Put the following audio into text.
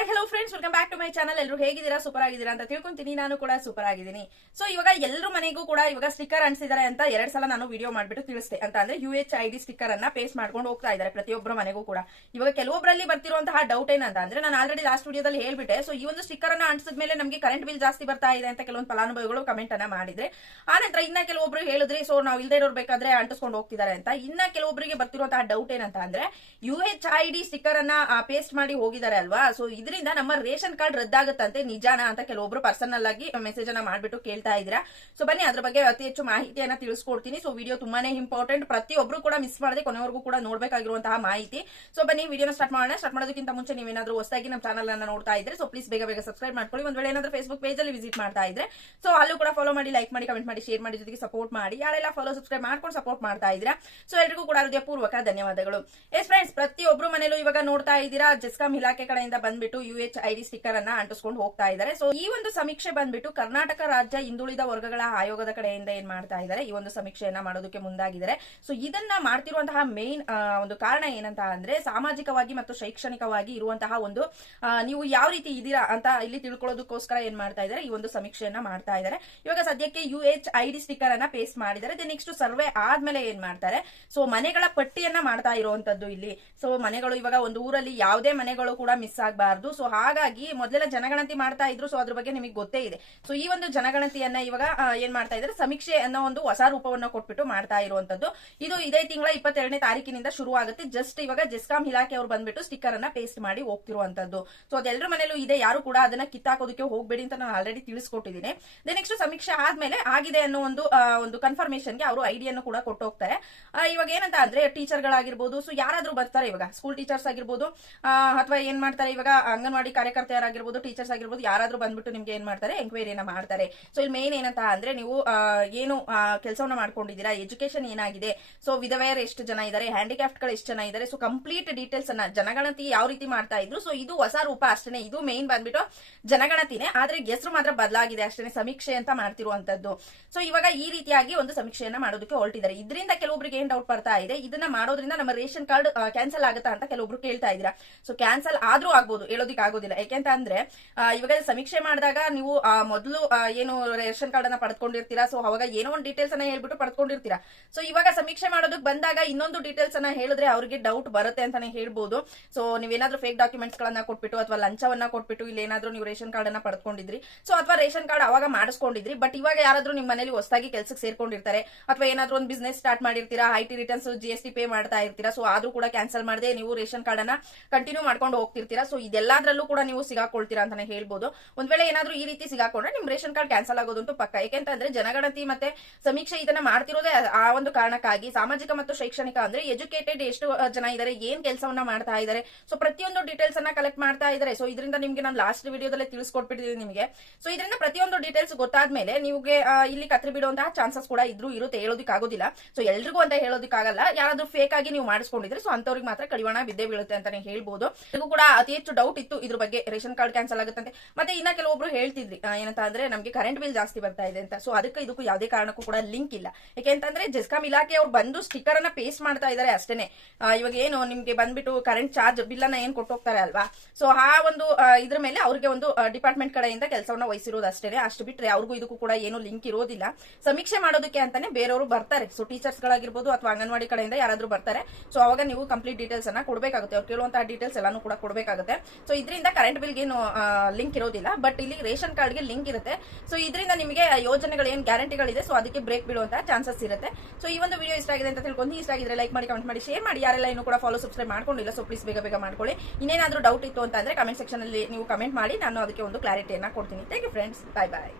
Hi hello friends welcome back to my channel ಎಲ್ಲರೂ ಹೇಗಿದ್ದೀರಾ? Super ಆಗಿದ್ದೀರಾ ಅಂತ ತಿಳ್ಕೊಂತೀನಿ. ನಾನು ಕೂಡ ಸೂಪರ್ ಆಗಿದ್ದೀನಿ. ಸೊ ಇವಾಗ ಎಲ್ಲರೂ ಮನೆಗೂ ಕೂಡ ಇವಾಗ ಸ್ಟಿಕ್ಕರ್ ಅನ್ಸಿದ್ದಾರೆ ಅಂತ ಎರಡ್ ಸಲ ನಾನು ವಿಡಿಯೋ ಮಾಡ್ಬಿಟ್ಟು ತಿಳಿಸಿದೆ. ಅಂತ ಅಂದ್ರೆ U H I D sticker ಅನ್ನ ಪೇಸ್ಟ್ ಮಾಡ್ಕೊಂಡು ಹೋಗ್ತಾ ಇದ್ದಾರೆ ಪ್ರತಿಯೊಬ್ಬರ ಮನೆಗೂ ಕೂಡ. ಇವಾಗ ಕೆಲವೊಬ್ಬರಲ್ಲಿ ಬರ್ತಿರುವಂತಹ ಡೌಟ್ ಏನಂತ ಅಂದ್ರೆ ನಾನು ಆಲ್ರೆಡಿ ಲಾಸ್ಟ್ ವಿಡಿಯೋದಲ್ಲಿ ಹೇಳ್ಬಿಟ್ಟೆ. ಸೊ ಈ ಒಂದು ಸ್ಟಿಕ್ಕರ್ ಅನ್ನ ಅಂಟಿಸಿದ ಮೇಲೆ ನಮಗೆ ಕರೆಂಟ್ ಬಿಲ್ ಜಾಸ್ತಿ ಬರ್ತಾ ಇದೆ ಅಂತ ಕೆಲವೊಂದು ಫಲಾನುಭವಿಗಳು ಕಮೆಂಟ್ ಅನ್ನ ಮಾಡಿದ್ರೆ, ಆ ನಂತರ ಇನ್ನ ಕೆಲವೊಬ್ರು ಹೇಳಿದ್ರೆ ಸೊ ನಾವು ಇಲ್ದೇ ಬೇಕಾದ್ರೆ ಅಂಟಿಸ್ಕೊಂಡು ಹೋಗ್ತಿದ್ದಾರೆ ಅಂತ. ಇನ್ನ ಕೆಲವೊಬ್ಬರಿಗೆ ಬರ್ತಿರುವಂತಹ ಡೌಟ್ ಏನಂತ ಅಂದ್ರೆ U H I D sticker ಅನ್ನ ಪೇಸ್ಟ್ ಮಾಡಿ ಹೋಗಿದ್ದಾರೆ ಅಲ್ವಾ? ಸೊ ಇದರಿಂದ ನಮ್ಮ ರೇಷನ್ ಕಾರ್ಡ್ ರದ್ದಾಗುತ್ತಂತೆ ನಿಜಾನ ಅಂತ ಕೆಲವೊಬ್ರು ಪರ್ಸನಲ್ ಆಗಿ ಮೆಸೇಜ್ ಅನ್ನ ಮಾಡ್ಬಿಟ್ಟು ಕೇಳ್ತಾ ಇದ್ದೀರಾ. ಸೊ ಬನ್ನಿ, ಅದ್ರ ಬಗ್ಗೆ ಅತಿ ಹೆಚ್ಚು ಮಾಹಿತಿಯನ್ನ ತಿಳಿಸ್ಕೊಡ್ತೀನಿ. ಸೊ ವಿಡಿಯೋ ತುಂಬಾನೇ ಇಂಪಾರ್ಟೆಂಟ್ ಪ್ರತಿಯೊಬ್ರು ಕೂಡ ಮಿಸ್ ಮಾಡದೆ ಕೊನೆವರೆಗೂ ಕೂಡ ನೋಡ್ಬೇಕಾಗಿರುವಂತಹ ಮಾಹಿತಿ. ಸೊ ಬನ್ನಿ ವಿಡಿಯೋನ ಸ್ಟಾರ್ಟ್ ಮಾಡೋಣ. ಸ್ಟಾರ್ಟ್ ಮಾಡೋದಕ್ಕಿಂತ ಮುಂಚೆ ನೀವೇನಾದ್ರೂ ಹೊಸದಾಗಿ ನಮ್ಮ ಚಾನಲ್ ಅನ್ನ ನೋಡ್ತಾ ಇದ್ರೆ ಸೊ ಪ್ಲೀಸ್ ಬೇಗ ಬೇಗ ಸಬ್ಸ್ಕ್ರೈಬ್ ಮಾಡ್ಕೊಳ್ಳಿ. ಒಂದ್ ವೇಳೆ ಏನಾದ್ರೂ ಫೇಸ್ಬುಕ್ ಪೇಜ್ ಅಲ್ಲಿ ವಿಸಿಟ್ ಮಾಡ್ತಾ ಇದ್ರೆ ಸೊ ಅಲ್ಲೂ ಕೂಡ ಫಾಲೋ ಮಾಡಿ ಲೈಕ್ ಮಾಡಿ ಕಮೆಂಟ್ ಮಾಡಿ ಶೇರ್ ಮಾಡಿ ಜೊತೆಗೆ ಸಪೋರ್ಟ್ ಮಾಡಿ. ಯಾರೆಲ್ಲ ಫಾಲೋ ಸಬ್ಸ್ಕ್ರೈಬ್ ಮಾಡ್ಕೊಂಡು ಸಪೋರ್ಟ್ ಮಾಡ್ತಾ ಇದ್ದೀರಾ ಸೊ ಎಲ್ರಿಗೂ ಕೂಡ ಹೃದಯಪೂರ್ವಕ ಧನ್ಯವಾದಗಳು. ಎಸ್ ಫ್ರೆಂಡ್ಸ್ ಪ್ರತಿಯೊಬ್ರು ಮನೇಲೂ ಇವಾಗ ನೋಡ್ತಾ ಇದ್ದೀರಾ ಜೆಸ್ಕಾಂ ಇಲಾಖೆ ಕಡೆಯಿಂದ ಬಂದ್ಬಿಟ್ಟು U H I D sticker ಅನ್ನ ಅಂಟಿಸ್ಕೊಂಡು ಹೋಗ್ತಾ ಇದ್ದಾರೆ. ಸೊ ಈ ಒಂದು ಸಮೀಕ್ಷೆ ಬಂದ್ಬಿಟ್ಟು ಕರ್ನಾಟಕ ರಾಜ್ಯ ಹಿಂದುಳಿದ ವರ್ಗಗಳ ಆಯೋಗದ ಕಡೆಯಿಂದ ಏನ್ ಮಾಡ್ತಾ ಇದ್ದಾರೆ? ಈ ಒಂದು ಸಮೀಕ್ಷೆಯನ್ನ ಮಾಡೋದಕ್ಕೆ ಮುಂದಾಗಿದ್ದಾರೆ. ಸೊ ಇದನ್ನ ಮಾಡ್ತಿರುವಂತಹ ಮೇನ್ ಒಂದು ಕಾರಣ ಏನಂತ ಅಂದ್ರೆ ಸಾಮಾಜಿಕವಾಗಿ ಮತ್ತು ಶೈಕ್ಷಣಿಕವಾಗಿ ಇರುವಂತಹ ಒಂದು ನೀವು ಯಾವ ರೀತಿ ಇದೀರಾ ಅಂತ ಇಲ್ಲಿ ತಿಳ್ಕೊಳ್ಳೋದಕ್ಕೋಸ್ಕರ ಏನ್ ಮಾಡ್ತಾ ಇದ್ದಾರೆ? ಈ ಒಂದು ಸಮೀಕ್ಷೆಯನ್ನ ಮಾಡ್ತಾ ಇದ್ದಾರೆ. ಇವಾಗ ಸದ್ಯಕ್ಕೆ U H I D sticker ಅನ್ನ ಪೇಸ್ಟ್ ಮಾಡಿದ್ದಾರೆ. ನೆಕ್ಸ್ಟ್ ಸರ್ವೆ ಆದ್ಮೇಲೆ ಏನ್ ಮಾಡ್ತಾರೆ? ಸೊ ಮನೆಗಳ ಪಟ್ಟಿಯನ್ನ ಮಾಡ್ತಾ ಇರುವಂತದ್ದು ಇಲ್ಲಿ. ಸೊ ಮನೆಗಳು ಇವಾಗ ಒಂದು ಊರಲ್ಲಿ ಯಾವುದೇ ಮನೆಗಳು ಕೂಡ ಮಿಸ್ ಆಗಬಾರ್ದು. ಸೊ ಹಾಗಾಗಿ ಮೊದಲೆಲ್ಲ ಜನಗಣತಿ ಮಾಡ್ತಾ ಇದ್ರು. ಸೊ ಅದ್ರ ಬಗ್ಗೆ ನಿಮಗೆ ಗೊತ್ತೇ ಇದೆ. ಸೊ ಈ ಒಂದು ಜನಗಣತಿಯನ್ನ ಇವಾಗ ಏನ್ ಮಾಡ್ತಾ ಇದ್ದಾರೆ? ಸಮೀಕ್ಷೆ ಅನ್ನೋ ಒಂದು ಹೊಸ ರೂಪವನ್ನ ಕೊಟ್ಬಿಟ್ಟು ಮಾಡ್ತಾ ಇರುವಂತದ್ದು. ಇದು ಇದೇ ತಿಂಗಳ ಇಪ್ಪತ್ತೆರಡನೇ ತಾರೀಕಿನಿಂದ ಶುರು ಆಗುತ್ತೆ. ಜಸ್ಟ್ ಇವಾಗ ಜೆಸ್ಕಾಂ ಇಲಾಖೆ ಅವ್ರು ಬಂದ್ಬಿಟ್ಟು ಸ್ಟಿಕ್ಕರ್ ಅನ್ನ ಪೇಸ್ಟ್ ಮಾಡಿ ಹೋಗ್ತಿರುವಂತದ್ದು. ಸೊ ಅದೆಲ್ಲರ ಮನೇಲೂ ಇದೆ. ಯಾರು ಕೂಡ ಅದನ್ನ ಕಿತ್ತಾಕೋದಕ್ಕೆ ಹೋಗ್ಬೇಡಿ ಅಂತ ನಾನು ಆಲ್ರೆಡಿ ತಿಳಿಸ್ಕೊಟ್ಟಿದ್ದೀನಿ. ನೆಕ್ಸ್ಟ್ ಸಮೀಕ್ಷೆ ಆದ್ಮೇಲೆ ಆಗಿದೆ ಅನ್ನೋ ಒಂದು ಒಂದು ಒಂದು ಕನ್ಫರ್ಮೇಶನ್ಗೆ ಅವರು ಐಡಿಯನ್ನು ಕೂಡ ಕೊಟ್ಟು ಹೋಗ್ತಾರೆ ಇವಾಗ ಏನಂತ ಅಂದ್ರೆ ಟೀಚರ್ಗಳಾಗಿರ್ಬೋದು ಸೊ ಯಾರಾದ್ರೂ ಬರ್ತಾರೆ ಇವಾಗ. ಸ್ಕೂಲ್ ಟೀಚರ್ಸ್ ಆಗಿರ್ಬೋದು. ಅಥವಾ ಏನ್ ಮಾಡ್ತಾರೆ ಇವಾಗ ಅಂಗನವಾಡಿ ಕಾರ್ಯಕರ್ತೆಯರಾಗಿರ್ಬೋದು ಟೀಚರ್ಸ್ ಆಗಿರ್ಬೋದು, ಯಾರಾದ್ರೂ ಬಂದ್ಬಿಟ್ಟು ನಿಮ್ಗೆ ಏನ್ ಮಾಡ್ತಾರೆ ಎಂಕ್ವೈರಿನ ಮಾಡ್ತಾರೆ. ಸೊ ಇಲ್ಲಿ ಮೇನ್ ಏನಂತ ಅಂದ್ರೆ ನೀವು ಏನು ಕೆಲಸವನ್ನ ಮಾಡ್ಕೊಂಡಿದ್ದೀರಾ ಎಜುಕೇಶನ್ ಏನಾಗಿದೆ? ಸೊ ವಿಧವೆಯರ್ ಎಷ್ಟು ಜನ ಇದ್ದಾರೆ ಹ್ಯಾಂಡಿಕ್ಯಾಫ್ಟ್ಗಳು ಎಷ್ಟು ಜನ ಇದ್ದಾರೆ ಸೊ ಕಂಪ್ಲೀಟ್ ಡೀಟೇಲ್ಸ್ ಅನ್ನ, ಜನಗಣತಿ ಯಾವ ರೀತಿ ಮಾಡ್ತಾ ಇದ್ರು? ಸೊ ಇದು ಹೊಸ ರೂಪ ಅಷ್ಟೇ ಇದು ಮೇನ್ ಬಂದ್ಬಿಟ್ಟು ಜನಗಣತಿನೇ. ಆದ್ರೆ ಹೆಸರು ಮಾತ್ರ ಬದಲಾಗಿದೆ ಅಷ್ಟೇ ಸಮೀಕ್ಷೆ ಅಂತ ಮಾಡ್ತಿರುವಂತದ್ದು. ಸೊ ಇವಾಗ ಈ ರೀತಿಯಾಗಿ ಒಂದು ಸಮೀಕ್ಷೆಯನ್ನ ಮಾಡೋದಕ್ಕೆ ಹೊರಟಿದ್ದಾರೆ. ಇದರಿಂದ ಕೆಲವೊಬ್ರಿಗೆ ಏನ್ ಡೌಟ್ ಬರ್ತಾ ಇದೆ? ಇದನ್ನ ಮಾಡೋದ್ರಿಂದ ನಮ್ಮ ರೇಷನ್ ಕಾರ್ಡ್ ಕ್ಯಾನ್ಸಲ್ ಆಗುತ್ತಾ ಅಂತ ಕೆಲವೊಬ್ರು ಕೇಳ್ತಾ ಇದ್ದೀರಾ. ಸೊ ಕ್ಯಾನ್ಸಲ್ ಆದ್ರೂ ಆಗ್ಬೋದು ಹೇಳೋದಿಕ್ ಆಗೋದಿಲ್ಲ. ಯಾಕೆಂತ ಅಂದ್ರೆ ಇವಾಗ ಸಮೀಕ್ಷೆ ಮಾಡಿದಾಗ ನೀವು ಮೊದಲು ಏನು ರೇಷನ್ ಕಾರ್ಡ್ ಅನ್ನ ಪಡ್ಕೊಂಡಿರ್ತೀರಾ, ಸೊ ಅವಾಗ ಏನೋ ಒಂದು ಡೀಟೇಲ್ಸ್ ಅನ್ನ ಹೇಳ್ಬಿಟ್ಟು ಪಡ್ಕೊಂಡಿರ್ತೀರಾ. ಸೊ ಇವಾಗ ಸಮೀಕ್ಷೆ ಮಾಡೋದಕ್ಕೆ ಬಂದಾಗ ಇನ್ನೊಂದು ಡೀಟೇಲ್ಸ್ ಅನ್ನ ಹೇಳಿದ್ರೆ ಅವ್ರಿಗೆ ಡೌಟ್ ಬರುತ್ತೆ ಅಂತಾನೆ ಹೇಳ್ಬೋದು. ಸೊ ನೀವೇನಾದ್ರೂ ಫೇಕ್ ಡಾಕ್ಯುಮೆಂಟ್ಸ್ ಗಳನ್ನ ಕೊಟ್ಬಿಟ್ಟು ಅಥವಾ ಲಂಚವನ್ನ ಕೊಟ್ಬಿಟ್ಟು ಇಲ್ಲಿ ಏನಾದ್ರೂ ನೀವು ರೇಷನ್ ಕಾರ್ಡ್ ಅನ್ನ ಪಡ್ಕೊಂಡಿದ್ರಿ. ಸೊ ಅಥವಾ ರೇಷನ್ ಕಾರ್ಡ್ ಅವಾಗ ಮಾಡಿಸ್ಕೊಂಡಿದ್ರಿ ಬಟ್ ಇವಾಗ ಯಾರಾದ್ರೂ ನಿಮ್ಮ ಮನೇಲಿ ಹೊಸದಾಗಿ ಕೆಲಸಕ್ಕೆ ಸೇರ್ಕೊಂಡಿರ್ತಾರೆ, ಅಥವಾ ಏನಾದ್ರೂ ಒಂದು business start ಮಾಡಿರ್ತೀರಾ I T returns G S T pay ಮಾಡ್ತಾ ಇರ್ತೀರಾ, ಸೊ ಆದ್ರೂ ಕೂಡ ಕ್ಯಾನ್ಸಲ್ ಮಾಡದೆ ನೀವು ರೇಷನ್ ಕಾರ್ಡ್ ಅನ್ನ ಕಂಟಿನ್ಯೂ ಮಾಡ್ಕೊಂಡು ಹೋಗ್ತಿರ್ತೀರಾ. ಸೊ ಇದೆಲ್ಲದ್ರಲ್ಲೂ ಕೂಡ ನೀವು ಸಿಗಾಕೊಳ್ತೀರಾ ಅಂತಾನೆ ಹೇಳ್ಬೋದು. ಒಂದ್ ವೇಳೆ ಏನಾದ್ರೂ ಈ ರೀತಿ ಸಿಗಾಕೊಂಡ್ರೆ ನಿಮ್ ರೇಷನ್ ಕಾರ್ಡ್ ಕ್ಯಾನ್ಸಲ್ ಆಗೋದುಂಟು ಪಕ್ಕ. ಯಾಕೆಂತಂದ್ರೆ ಜನಗಣತಿ ಮತ್ತೆ ಸಮೀಕ್ಷೆ ಇದನ್ನ ಮಾಡ್ತಿರೋದೇ ಆ ಒಂದು ಕಾರಣಕ್ಕಾಗಿ. ಸಾಮಾಜಿಕ ಮತ್ತು ಶೈಕ್ಷಣಿಕ ಅಂದ್ರೆ ಎಜುಕೇಟೆಡ್ ಎಷ್ಟು ಜನ ಇದ್ದಾರೆ ಏನ್ ಕೆಲಸವನ್ನ ಮಾಡ್ತಾ ಇದ್ದಾರೆ ಸೊ ಪ್ರತಿಯೊಂದು ಡೀಟೇಲ್ಸ್ ಅನ್ನ ಕಲೆಕ್ಟ್ ಮಾಡ್ತಾ ಇದ್ದಾರೆ ಸೊ ಇದರಿಂದ ನಿಮ್ಗೆ ನಾನು ಲಾಸ್ಟ್ ವಿಡಿಯೋದಲ್ಲೇ ತಿಳಿಸ್ಕೊಟ್ಬಿಟ್ಟಿದ್ದೀನಿ ನಿಮಗೆ. ಸೊ ಇದರಿಂದ ಪ್ರತಿಯೊಂದು ಡೀಟೇಲ್ಸ್ ಗೊತ್ತಾದ್ಮೇಲೆ ನಿಮಗೆ ಇಲ್ಲಿ ಕತ್ರಿ ಬಿಡುವಂತಹ ಚಾನ್ಸಸ್ ಕೂಡ ಇದ್ರೂ ಇರುತ್ತೆ. ಹೇಳೋದಿಕ್ ಆಗೋದಿಲ್ಲ ಸೊ ಎಲ್ರಿಗೂ ಅಂತ ಹೇಳೋದಿಕ್ಕಾಗಲ್ಲ. ಯಾರಾದ್ರೂ ಫೇಕ್ ಆಗಿ ನೀವು ಮಾಡಿಸ್ಕೊಂಡಿದ್ರೆ ಸೊ ಅಂತವ್ರಿಗೆ ಮಾತ್ರ ಕಡಿವಾಣ ಬಿದ್ದೇ ಬೀಳುತ್ತೆ ಅಂತಾನೆ ಹೇಳ್ಬೋದು. ಕೂಡ ಅತಿ ಹೆಚ್ಚು ಡೌಟ್ ಇತ್ತು. ಇದ್ರ ಬಗ್ಗೆ ರೇಷನ್ ಕಾರ್ಡ್ ಕ್ಯಾನ್ಸಲ್ ಆಗುತ್ತಂತೆ. ಮತ್ತೆ ಇನ್ನ ಕೆಲವೊಬ್ರು ಹೇಳ್ತಿದ್ರಿ ಏನಂತ ಅಂದ್ರೆ ನಮಗೆ ಕರೆಂಟ್ ಬಿಲ್ ಜಾಸ್ತಿ ಬರ್ತಾ ಇದೆ ಅಂತ. ಸೊ ಅದಕ್ಕೆ ಇದಕ್ಕೂ ಯಾವುದೇ ಕಾರಣಕ್ಕೂ ಕೂಡ ಲಿಂಕ್ ಇಲ್ಲ. ಯಾಕೆಂತಂದ್ರೆ ಜೆಸ್ಕಾಂ ಇಲಾಖೆ ಅವ್ರು ಬಂದು ಸ್ಟಿಕರ್ ಅನ್ನ ಪೇಸ್ಟ್ ಮಾಡ್ತಾ ಇದ್ದಾರೆ ಅಷ್ಟೇನೆ. ಇವಾಗ ಏನು ನಿಮ್ಗೆ ಬಂದ್ಬಿಟ್ಟು ಕರೆಂಟ್ ಚಾರ್ಜ್ ಬಿಲ್ ಅನ್ನ ಏನ್ ಕೊಟ್ಟು ಹೋಗ್ತಾರೆ ಅಲ್ವಾ? ಸೊ ಆ ಒಂದು ಇದ್ರ ಮೇಲೆ ಅವ್ರಿಗೆ ಒಂದು ಡಿಪಾರ್ಟ್ಮೆಂಟ್ ಕಡೆಯಿಂದ ಕೆಲಸವನ್ನ ವಹಿಸಿರೋದು ಅಷ್ಟೇನೆ. ಅಷ್ಟು ಬಿಟ್ರೆ ಅವ್ರಿಗೂ ಇದಕ್ಕೂ ಕೂಡ ಏನು ಲಿಂಕ್ ಇರೋದಿಲ್ಲ. ಸಮೀಕ್ಷೆ ಮಾಡೋದಕ್ಕೆ ಅಂತಾನೆ ಬೇರೆಯವರು ಬರ್ತಾರೆ. ಸೊ ಟೀಚರ್ಸ್ ಗಳಾಗಿರ್ಬೋದು ಅಥವಾ ಅಂಗನವಾಡಿ ಕಡೆಯಿಂದ ಯಾರಾದ್ರೂ ಬರ್ತಾರೆ. ಸೊ ಅವಾಗ ನೀವು ಕಂಪ್ಲೀಟ್ ಡೀಟೇಲ್ಸ್ ಅನ್ನ ಕೊಡಬೇಕಾಗುತ್ತೆ. ಅವ್ರು ಕೇಳುವಂತಹ ಡೀಟೇಲ್ಸ್ ಎಲ್ಲಾನು ಕೂಡ ಕೊಡಬೇಕಾಗುತ್ತೆ. ಸೊ ಇದರಿಂದ ಕರೆಂಟ್ ಬಿಲ್ಗೆ ಏನು ಲಿಂಕ್ ಇರೋದಿಲ್ಲ. ಬಟ್ ಇಲ್ಲಿ ರೇಷನ್ ಕಾರ್ಡ್ಗೆ ಲಿಂಕ್ ಇರುತ್ತೆ. ಸೊ ಇದರಿಂದ ನಿಮಗೆ ಯೋಜನೆಗಳು ಏನು ಗ್ಯಾರಂಟಿಗಳಿದೆ ಸೊ ಅದಕ್ಕೆ ಬ್ರೇಕ್ ಬೀಳುವಂತಹ ಚಾನ್ಸಸ್ ಇರುತ್ತೆ. ಸೊ ಈ ಒಂದು ವಿಡಿಯೋ ಇಷ್ಟ ಆಗಿದೆ ಅಂತ ತಿಳ್ಕೊಂಡು ಇಷ್ಟ ಆಗಿದ್ರೆ ಲೈಕ್ ಮಾಡಿ ಕಮೆಂಟ್ ಮಾಡಿ ಶೇರ್ ಮಾಡಿ. ಯಾರೆಲ್ಲ ಇನ್ನು ಕೂಡ ಫಾಲೋ ಸಬ್ಸ್ಕ್ರೈಬ್ ಮಾಡ್ಕೊಂಡಿಲ್ಲ ಸೊ ಪ್ಲೀಸ್ ಬೇಗ ಬೇಗ ಮಾಡ್ಕೊಳ್ಳಿ. ಇನ್ನೇನಾದರೂ ಡೌಟ್ ಇತ್ತು ಅಂತ ಅಂದ್ರೆ ಕಮೆಂಟ್ ಸೆಕ್ಷನ್ ಅಲ್ಲಿ ನೀವು ಕಮೆಂಟ್ ಮಾಡಿ. ನಾನು ಅದಕ್ಕೆ ಒಂದು ಕ್ಲಾರಿಟಿಯನ್ನು ಕೊಡ್ತೀನಿ. Thank you friends bye bye